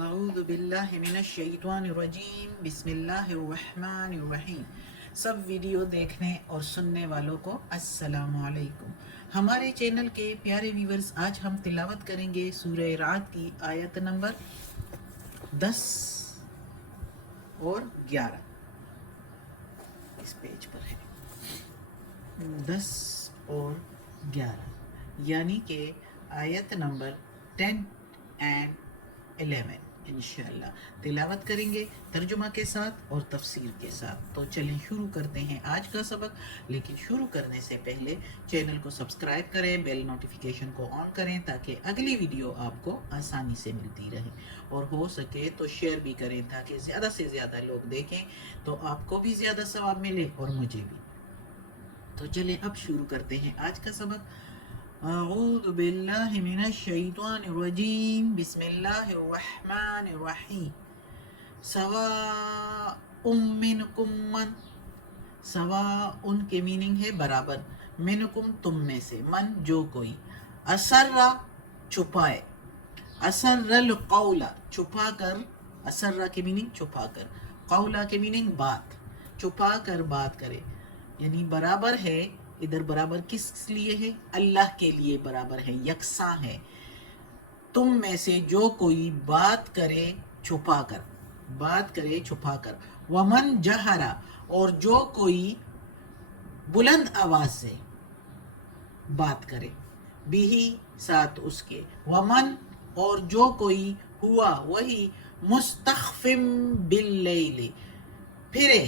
اعوذ باللہ من الشیطان الرجیم بسم اللہ الرحمن الرحیم۔ سب ویڈیو دیکھنے اور سننے والوں کو السلام علیکم۔ ہمارے چینل کے پیارے ویورز، آج ہم تلاوت کریں گے سورہ رعد کی آیت نمبر 10 اور 11۔ اس پیج پر ہے 10 اور 11، یعنی کہ آیت نمبر 10 اینڈ 11 انشاءاللہ تلاوت کریں گے ترجمہ کے ساتھ اور تفسیر کے ساتھ۔ تو چلیں شروع کرتے ہیں آج کا سبق، لیکن شروع کرنے سے پہلے چینل کو سبسکرائب کریں، بیل نوٹیفیکیشن کو آن کریں تاکہ اگلی ویڈیو آپ کو آسانی سے ملتی رہے، اور ہو سکے تو شیئر بھی کریں تاکہ زیادہ سے زیادہ لوگ دیکھیں تو آپ کو بھی زیادہ ثواب ملے اور مجھے بھی۔ تو چلیں اب شروع کرتے ہیں آج کا سبق۔ اعوذ باللہ من الشیطان الرجیم بسم اللہ الرحمن الرحیم۔ سواء منکم من، سواء کے میننگ ہے برابر، منکم تم میں سے، من جو کوئی، اسر چھپائے، اسر القول چھپا کر، اسر کے میننگ چھپا کر، قول کے میننگ بات، چھپا کر بات کرے، یعنی برابر ہے۔ ادھر برابر کس لیے ہے؟ اللہ کے لیے برابر ہے، یکساں ہے۔ تم میں سے جو کوئی بات کرے چھپا کر، بات کرے چھپا کر، ومن جہرا اور جو کوئی بلند آواز سے بات کرے، بھی ساتھ اس کے، ومن اور جو کوئی ہوا وہی، مستخفم باللیل پھرے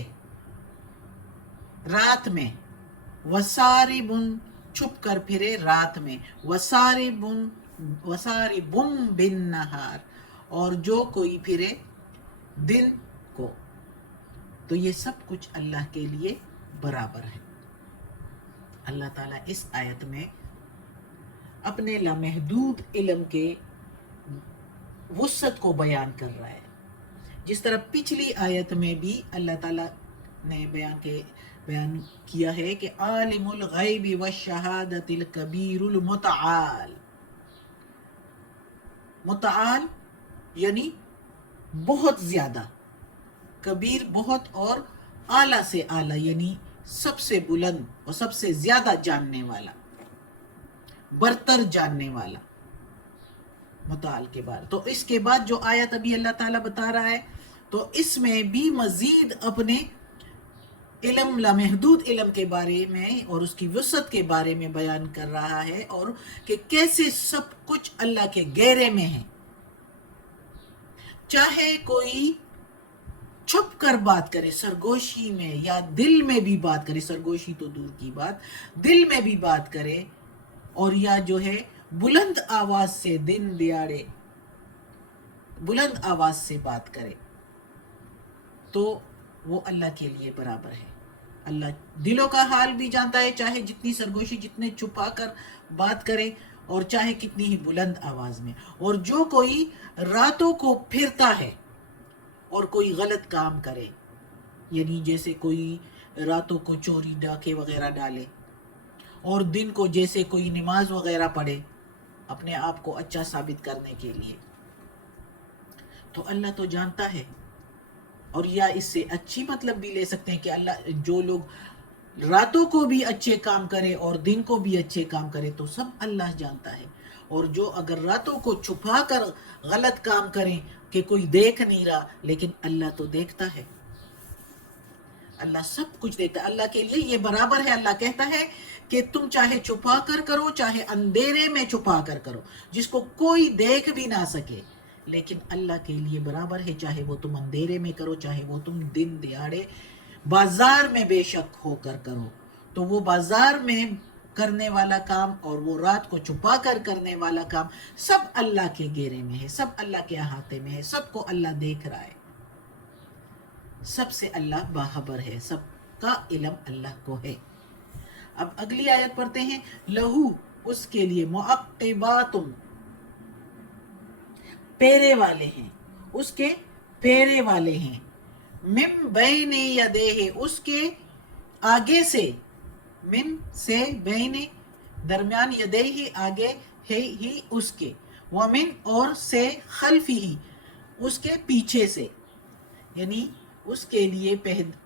رات میں، وساربن چھپ کر پھرے رات میں، وساربن بالنہار اور جو کوئی پھرے دن کو۔ تو یہ سب کچھ اللہ کے لیے برابر ہے۔ اللہ تعالیٰ اس آیت میں اپنے لامحدود علم کے وسعت کو بیان کر رہا ہے، جس طرح پچھلی آیت میں بھی اللہ تعالیٰ نے بیان کیا ہے کہ عالم الغیب والشہادۃ الکبیر المتعال، متعال یعنی بہت زیادہ، کبیر بہت، اور اعلیٰ سے اعلیٰ یعنی سب سے بلند اور سب سے زیادہ جاننے والا، برتر جاننے والا، متعال کے بعد۔ تو اس کے بعد جو آیت ابھی اللہ تعالیٰ بتا رہا ہے، تو اس میں بھی مزید اپنے علم، لامحدود علم کے بارے میں اور اس کی وسعت کے بارے میں بیان کر رہا ہے، اور کہ کیسے سب کچھ اللہ کے گھیرے میں ہے۔ چاہے کوئی چھپ کر بات کرے سرگوشی میں، یا دل میں بھی بات کرے، سرگوشی تو دور کی بات، دل میں بھی بات کرے، اور یا جو ہے بلند آواز سے دن دیاڑے بلند آواز سے بات کرے، تو وہ اللہ کے لیے برابر ہے۔ اللہ دلوں کا حال بھی جانتا ہے، چاہے جتنی سرگوشی، جتنے چھپا کر بات کرے، اور چاہے کتنی ہی بلند آواز میں۔ اور جو کوئی راتوں کو پھرتا ہے اور کوئی غلط کام کرے، یعنی جیسے کوئی راتوں کو چوری ڈاکے وغیرہ ڈالے، اور دن کو جیسے کوئی نماز وغیرہ پڑھے اپنے آپ کو اچھا ثابت کرنے کے لیے، تو اللہ تو جانتا ہے۔ اور یا اس سے اچھی مطلب بھی لے سکتے ہیں کہ اللہ، جو لوگ راتوں کو بھی اچھے کام کرے اور دن کو بھی اچھے کام کرے، تو سب اللہ جانتا ہے۔ اور جو اگر راتوں کو چھپا کر غلط کام کریں کہ کوئی دیکھ نہیں رہا، لیکن اللہ تو دیکھتا ہے، اللہ سب کچھ دیکھتا ہے۔ اللہ کے لیے یہ برابر ہے۔ اللہ کہتا ہے کہ تم چاہے چھپا کر کرو، چاہے اندھیرے میں چھپا کر کرو، جس کو کوئی دیکھ بھی نہ سکے، لیکن اللہ کے لیے برابر ہے، چاہے وہ تم اندھیرے میں کرو، چاہے وہ تم دن دیہڑے بازار میں بے شک ہو کر کرو۔ تو وہ بازار میں کرنے والا کام اور وہ رات کو چھپا کر کرنے والا کام، سب اللہ کے گھیرے میں ہے، سب اللہ کے احاطے میں ہے، سب کو اللہ دیکھ رہا ہے، سب سے اللہ باخبر ہے، سب کا علم اللہ کو ہے۔ اب اگلی آیت پڑھتے ہیں۔ لہو اس کے لیے، معقبات پیرے والے ہیں، اس کے پیرے والے ہیں، من بین یدیہ اس کے آگے سے، من سے، بین درمیان، یدیہ آگے ہے ہی اس کے، ومن اور سے، خلفہ اس کے پیچھے سے، یعنی اس کے لیے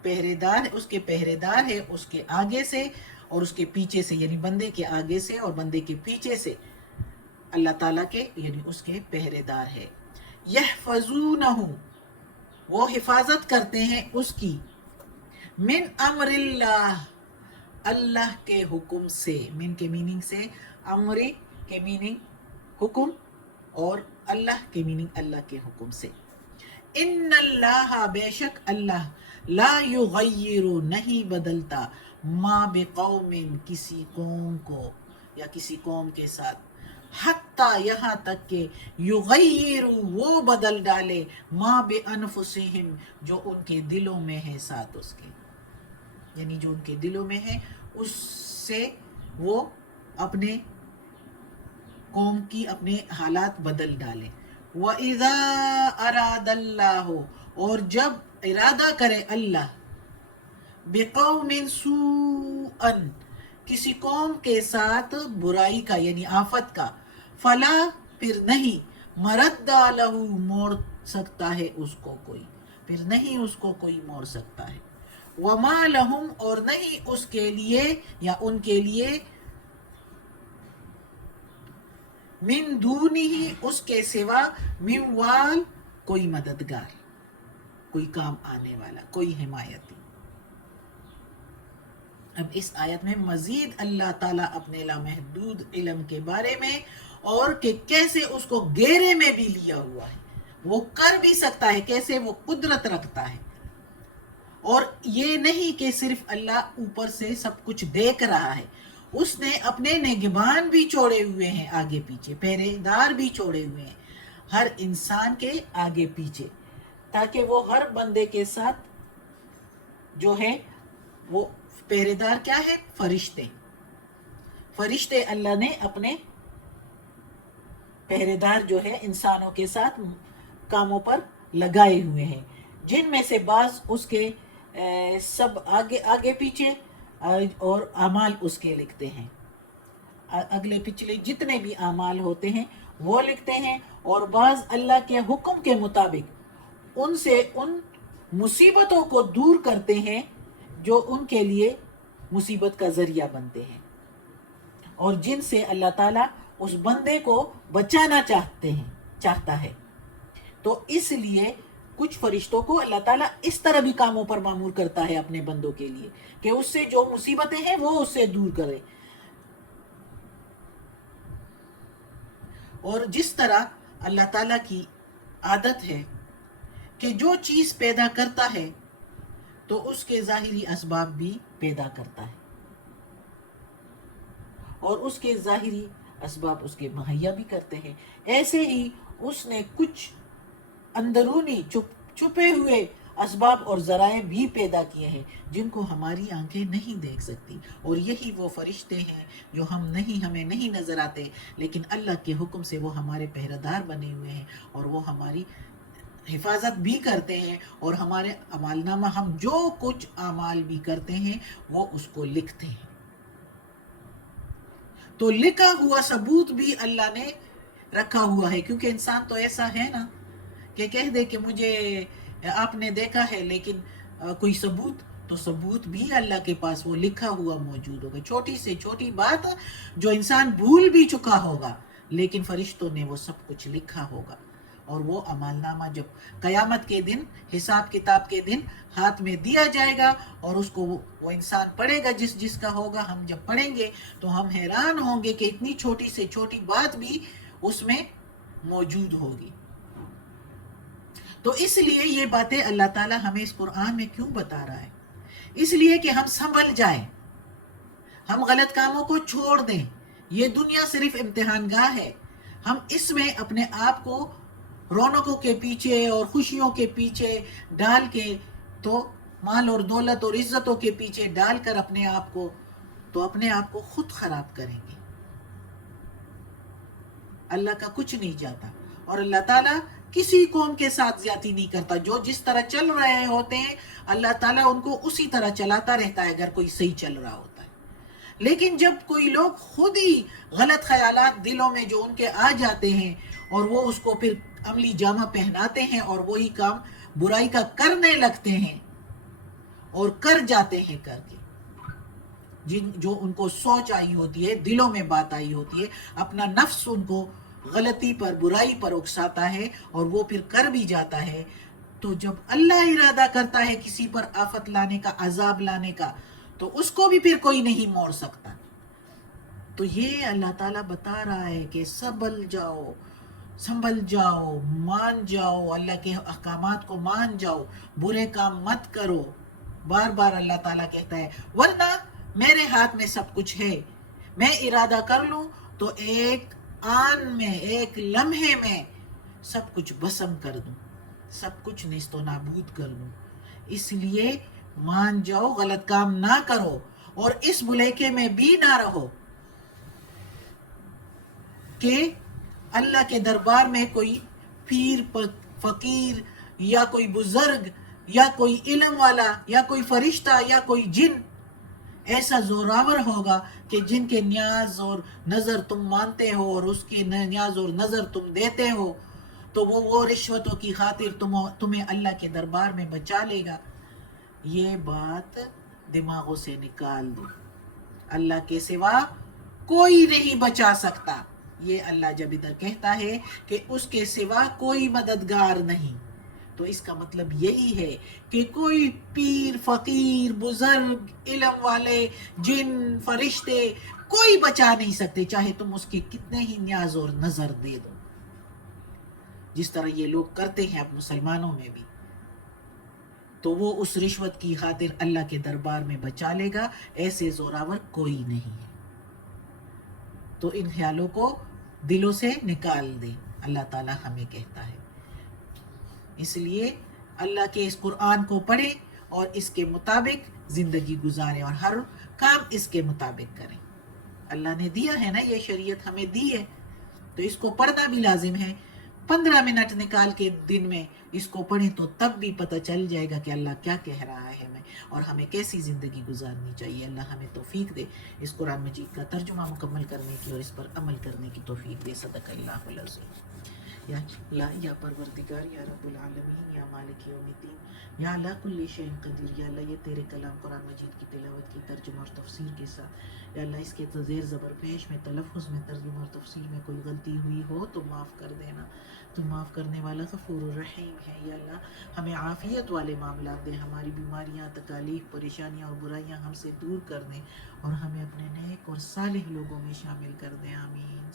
پہرے دار، اس کے پہرے دار ہے اس کے آگے سے اور اس کے پیچھے سے، یعنی بندے کے آگے سے اور بندے کے پیچھے سے اللہ تعالیٰ کے، یعنی اس کے پہرے دار ہے۔ یحفظونہ، وہ حفاظت کرتے ہیں اس کی، من امر اللہ، اللہ کے حکم سے۔ من کے میننگ سے، امر کے میننگ حکم، اور اللہ کے میننگ اللہ کے حکم سے۔ ان اللہ، بے شک اللہ، لا یغیر، نہیں بدلتا، ما بقوم، کسی قوم کو یا کسی قوم کے ساتھ، حتیٰ، یہاں تک کہ یغیروا، وہ بدل ڈالے، ما بانفسہم، جو ان کے دلوں میں ہے، ساتھ اس کے، یعنی جو ان کے دلوں میں ہے اس سے وہ اپنے قوم کی، اپنے حالات بدل ڈالے۔ وَإِذَا أَرَادَ اللَّهُ، اور جب ارادہ کرے اللہ، بِقَوْمٍ سُوءًا، کسی قوم کے ساتھ برائی کا، یعنی آفت کا، فلا، پھر نہیں، مرد لَهُ، موڑ سکتا ہے اس کو کوئی، پھر نہیں اس کو کوئی موڑ سکتا ہے۔ وَمَا لَهُمْ، اور نہیں اس کے لیے یا ان کے لیے، من دونہ، اس کے سوا، من وال، کوئی مددگار، کوئی کام آنے والا، کوئی حمایتی۔ اب اس آیت میں مزید اللہ تعالیٰ اپنے لامحدود علم کے بارے میں، اور کہ کیسے اس کو گھیرے میں بھی لیا ہوا ہے، وہ کر بھی سکتا ہے، کیسے وہ قدرت رکھتا ہے، اور یہ نہیں کہ صرف اللہ اوپر سے سب کچھ دیکھ رہا ہے، اس نے اپنے نگہبان بھی چھوڑے ہوئے ہیں آگے پیچھے، پہرے دار بھی چھوڑے ہوئے ہیں ہر انسان کے آگے پیچھے، تاکہ وہ ہر بندے کے ساتھ جو ہے وہ پہرے دار کیا ہے؟ فرشتے، فرشتے اللہ نے اپنے پہرے دار جو ہے انسانوں کے ساتھ کاموں پر لگائے ہوئے ہیں، جن میں سے بعض اس کے سب آگے پیچھے اور اعمال اس کے لکھتے ہیں، اگلے پچھلے جتنے بھی اعمال ہوتے ہیں وہ لکھتے ہیں، اور بعض اللہ کے حکم کے مطابق ان سے ان مصیبتوں کو دور کرتے ہیں جو ان کے لیے مصیبت کا ذریعہ بنتے ہیں، اور جن سے اللہ تعالیٰ اس بندے کو بچانا چاہتا ہے۔ تو اس لیے کچھ فرشتوں کو اللہ تعالیٰ اس طرح بھی کاموں پر مامور کرتا ہے اپنے بندوں کے لیے، کہ اس سے جو مصیبتیں ہیں وہ اس سے دور کرے۔ اور جس طرح اللہ تعالیٰ کی عادت ہے کہ جو چیز پیدا کرتا ہے تو اس کے ظاہری اسباب بھی پیدا کرتا ہے، اور اس کے ظاہری اسباب اس کے مہیا بھی کرتے ہیں، ایسے ہی اس نے کچھ اندرونی چھپے ہوئے اسباب اور ذرائع بھی پیدا کیے ہیں جن کو ہماری آنکھیں نہیں دیکھ سکتی، اور یہی وہ فرشتے ہیں جو ہمیں نہیں نظر آتے، لیکن اللہ کے حکم سے وہ ہمارے پہرہ دار بنے ہوئے ہیں، اور وہ ہماری حفاظت بھی کرتے ہیں، اور ہمارے اعمال نامہ، ہم جو کچھ اعمال بھی کرتے ہیں وہ اس کو لکھتے ہیں۔ تو لکھا ہوا ثبوت بھی اللہ نے رکھا ہوا ہے، کیونکہ انسان تو ایسا ہے نا کہ کہہ دے کہ مجھے آپ نے دیکھا ہے، لیکن کوئی ثبوت، تو ثبوت بھی اللہ کے پاس وہ لکھا ہوا موجود ہوگا، چھوٹی سے چھوٹی بات جو انسان بھول بھی چکا ہوگا، لیکن فرشتوں نے وہ سب کچھ لکھا ہوگا، اور وہ اعمال نامہ جب قیامت کے دن، حساب کتاب کے دن ہاتھ میں دیا جائے گا، اور اس کو وہ انسان پڑھے گا جس کا ہوگا، ہم جب پڑھیں گے تو ہم حیران ہوں گے کہ اتنی چھوٹی سے چھوٹی بات بھی اس میں موجود ہوگی۔ تو اس لیے یہ باتیں اللہ تعالیٰ ہمیں اس قرآن میں کیوں بتا رہا ہے؟ اس لیے کہ ہم سنبھل جائیں، ہم غلط کاموں کو چھوڑ دیں۔ یہ دنیا صرف امتحان گاہ ہے، ہم اس میں اپنے آپ کو رونقوں کے پیچھے اور خوشیوں کے پیچھے ڈال کے، تو مال اور دولت اور عزتوں کے پیچھے ڈال کر اپنے آپ کو خود خراب کریں گے۔ اللہ کا کچھ نہیں جاتا، اور اللہ تعالیٰ کسی قوم کے ساتھ زیادتی نہیں کرتا، جو جس طرح چل رہے ہوتے ہیں اللہ تعالیٰ ان کو اسی طرح چلاتا رہتا ہے اگر کوئی صحیح چل رہا ہوتا ہے، لیکن جب کوئی لوگ خود ہی غلط خیالات دلوں میں جو ان کے آ جاتے ہیں اور وہ اس کو پھر عملی جامہ پہناتے ہیں اور وہی کام برائی کا کرنے لگتے ہیں اور کر جاتے ہیں کر کے، جو ان کو سوچ آئی ہوتی ہے، دلوں میں بات آئی ہوتی ہے، اپنا نفس ان کو غلطی پر برائی پر اکساتا ہے اور وہ پھر کر بھی جاتا ہے، تو جب اللہ ارادہ کرتا ہے کسی پر آفت لانے کا، عذاب لانے کا، تو اس کو بھی پھر کوئی نہیں موڑ سکتا۔ تو یہ اللہ تعالیٰ بتا رہا ہے کہ سنبھل جاؤ، مان جاؤ، اللہ کے احکامات کو مان جاؤ، برے کام مت کرو۔ بار بار اللہ تعالیٰ کہتا ہے ورنہ میرے ہاتھ میں سب کچھ ہے، میں ارادہ کر لوں تو ایک آن میں، ایک لمحے میں سب کچھ بسم کر دوں، سب کچھ نیست و نابود کر دوں۔ اس لیے مان جاؤ، غلط کام نہ کرو اور اس بھلیکے میں بھی نہ رہو کہ اللہ کے دربار میں کوئی پیر، فقیر یا کوئی بزرگ یا کوئی علم والا یا کوئی فرشتہ یا کوئی جن ایسا زوراور ہوگا کہ جن کے نیاز اور نظر تم مانتے ہو اور اس کی نیاز اور نظر تم دیتے ہو، تو وہ رشوتوں کی خاطر تمہیں اللہ کے دربار میں بچا لے گا۔ یہ بات دماغوں سے نکال دو، اللہ کے سوا کوئی نہیں بچا سکتا۔ یہ اللہ جب ادھر کہتا ہے کہ اس کے سوا کوئی مددگار نہیں، تو اس کا مطلب یہی ہے کہ کوئی پیر، فقیر، بزرگ، علم والے، جن، فرشتے کوئی بچا نہیں سکتے، چاہے تم اس کے کتنے ہی نیاز اور نظر دے دو، جس طرح یہ لوگ کرتے ہیں اب مسلمانوں میں بھی۔ تو وہ اس رشوت کی خاطر اللہ کے دربار میں بچا لے گا، ایسے زوراور کوئی نہیں ہے۔ تو ان خیالوں کو دلوں سے نکال دیں، اللہ تعالیٰ ہمیں کہتا ہے۔ اس لیے اللہ کے اس قرآن کو پڑھیں اور اس کے مطابق زندگی گزاریں اور ہر کام اس کے مطابق کریں۔ اللہ نے دیا ہے نا، یہ شریعت ہمیں دی ہے، تو اس کو پڑھنا بھی لازم ہے۔ 15 منٹ نکال کے دن میں اس کو پڑھیں تو تب بھی پتہ چل جائے گا کہ اللہ کیا کہہ رہا ہے ہمیں اور ہمیں کیسی زندگی گزارنی چاہیے۔ اللہ ہمیں توفیق دے اس قرآن مجید کا ترجمہ مکمل کرنے کی اور اس پر عمل کرنے کی توفیق دے۔ صدق اللہ العظیم۔ یا اللہ، یا پروردگار، یا رب العالمین، یا مالک یوم الدین، یا اللہ کل شیء قدیر، یا اللہ یہ تیرے کلام قرآن مجید کی تلاوت کی، ترجمہ اور تفسیر کے ساتھ، یا اللہ اس کے زیر زبر پیش میں، تلفظ میں، ترجمہ اور تفسیر میں کوئی غلطی ہوئی ہو تو معاف کر دینا، تو معاف کرنے والا غفور الرحیم ہے۔ یا اللہ ہمیں عافیت والے معاملات دے، ہماری بیماریاں، تکالیف، پریشانیاں اور برائیاں ہم سے دور کر دیں اور ہمیں اپنے نیک اور صالح لوگوں میں شامل کر دیں۔ آمین۔